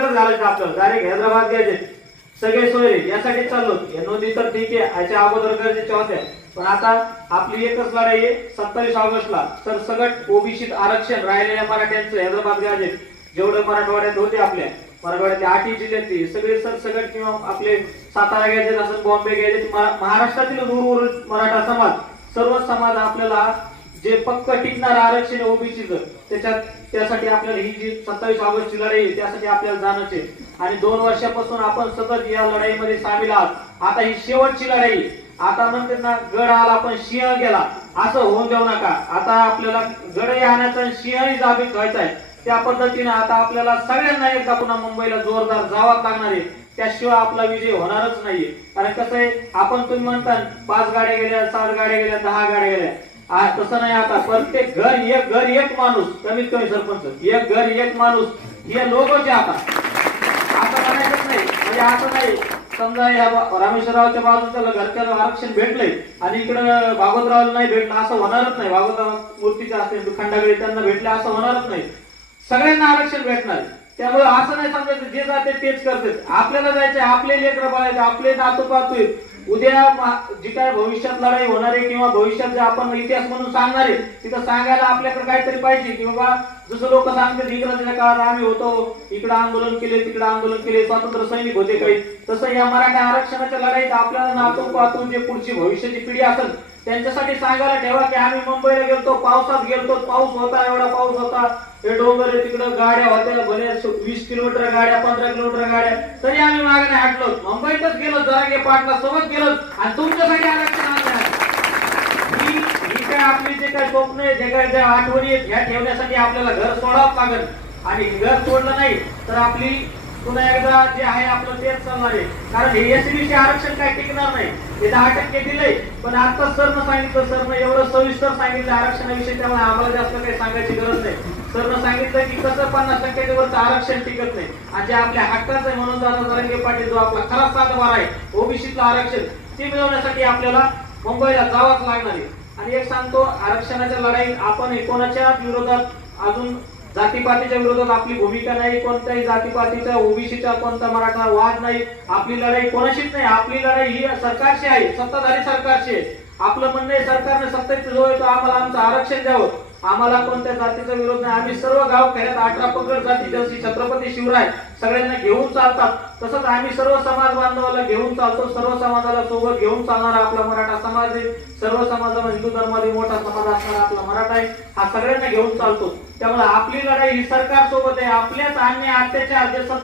सगळं घालायचं आपल्याला, डायरेक्ट हैदराबाद घ्यायचे सगळे सोयरे यासाठी चाललो. या नोंदी तर ठीक आहे, याच्या अगोदर गरजेच्या होत्या, पण आता आपली एकच लढाई आहे 27 ऑगस्टला सरसकट ओबीसीत आरक्षण राहिलेल्या मराठ्यांचं हैदराबाद घ्यायचे. जेवढे मराठवाड्यात होते, आपल्या मराठवाड्यातले 8 जिल्ह्यातले सगळे सरसकट किंवा आपले सातारा घ्यायचे असं, बॉम्बे घ्यायचे, महाराष्ट्रातील उर्वरित मराठा समाज सर्व समाज आपल्याला जे पक्क टिकणार आरक्षण ओबीसीचं त्यासाठी आपल्याला ही जी 27 ऑगस्टची लढाई आहे त्यासाठी आपल्याला जाणंच आहे. आणि 2 वर्षापासून आपण सतत या लढाईमध्ये सामील आहात. आता ही शेवटची लढाई. आता म्हणते ना, गड आला पण सिंह गेला, असं होऊन देऊ नका. आता आपल्याला गडही आणायचा आणि सिंहही जाबीत व्हायचा आहे. त्या पद्धतीने आता आपल्याला सगळ्यांना एकदा पुन्हा मुंबईला जोरदार जावंच लागणार आहे, त्याशिवाय आपला विजय होणारच नाहीये. कारण कसं आहे, आपण तुम्ही म्हणता 5 गाड्या गेल्या, 7 गाड्या गेल्या, 10 गाड्या गेल्या, तसं नाही. आता प्रत्येक घर एक माणूस, कमीत कमी सरपंच एक घर एक माणूस, हे लोकचे आता म्हणायचंच नाही. म्हणजे असं नाही समजा या रामेश्वररावच्या बाजूच्या घरच्याला आरक्षण भेटलंय आणि इकडं भागवतरावला नाही भेटलं, असं होणारच नाही. भागवतराव मूर्तीचे असते खंडागळे त्यांना भेटले, असं होणारच नाही. सगळ्यांना आरक्षण भेटणार. त्यामुळे असं नाही समजायचं जे जाते तेच करते. आपल्याला जायचे, आपले लेकरं बाळायचे, आपले नातू पाहतोय. उद्या जी काय भविष्यात लढाई होणार आहे किंवा भविष्यात जे आपण इतिहास म्हणून सांगणार आहे, तिथं सांगायला आपल्याकडे काहीतरी पाहिजे की बाबा जसं लोक सांगतात इंग्रजांच्या काळात आम्ही होतो, इकडे आंदोलन केले, तिकडे आंदोलन केले, स्वातंत्र्य सैनिक होते काही, तसं या मराठा आरक्षणाच्या लढाईत आपल्याला नातू पाहतो जे पुढची भविष्याची पिढी असेल त्यांच्यासाठी सांगायला ठेवा की आम्ही मुंबईला गेलतो, पावसात गेलतो, पाऊस होता, एवढा पाऊस होता, हे डोंगर तिकडं गाड्या होत्या, भले 20 किलोमीटर गाड्या, 15 किलोमीटर गाड्या, तरी आम्ही मागे नाही हटलो, मुंबईतच गेलो, जरांगे पाटला सोबत गेलो आणि तुमच्यासाठी आरक्षण आणलं. ही काय आपली जे काय स्वप्न आहे, जे काय ज्या आठवणी आहेत, ह्या ठेवण्यासाठी आपल्याला घर सोडावंच लागेल. आणि घर सोडलं नाही तर आपली पुन्हा एकदा जे आहे आपलं तेच चालणार आहे. कारण हे एससीबीसी आरक्षण काय टिकणार नाही. हे 10% दिलंय, पण आता सरनं सांगितलं, सरनं एवढं सविस्तर सांगितलं आरक्षणाविषयी, त्यामुळे आम्हाला जास्त काही सांगायची गरज नाही. सरनं सांगितलं की कसं 50% वरचं आरक्षण टिकत नाही आणि जे आपल्या हक्काचं आहे म्हणून दादा जरांगे पाटील जो आपला खरा सातबारा आहे ओबीसीतलं आरक्षण, ते मिळवण्यासाठी आपल्याला मुंबईला जावंच लागणार आहे. आणि एक सांगतो, आरक्षणाच्या लढाईत आपण कोणाच्या विरोधात अजून जातीपातीच्या विरोधात आपली भूमिका नाही. कोणत्याही जातीपातीचा ओबीसीचा कोणता मराठा वाद नाही. आपली लढाई कोणाशीच नाही. आपली लढाई ही सरकारशी आहे, सत्ताधारी सरकारशी आहे. आपलं म्हणणं आहे सरकारने सत्तेत जो येतो आम्हाला आमचं आरक्षण द्यावं. आम्हाला कोणत्या जातीचा विरोध नाही. आम्ही सर्व गावखेड्यात 18 पगड जाती जशी छत्रपती शिवराय सगळ्यांना घेऊन चालतात, तसंच आम्ही सर्व समाज बांधवाला घेऊन चालतो. सर्व समाजाला सोबत घेऊन चालणारा आपला मराठा समाज आहे. सर्व समाजामध्ये हिंदू धर्मातील मोठा समाज असणारा आपला मराठा आहे. हा सगळ्यांना घेऊन चालतो. त्यामुळे आपली लढाई ही सरकार सोबत आहे. आपल्याच अन्याय अत्याचार जे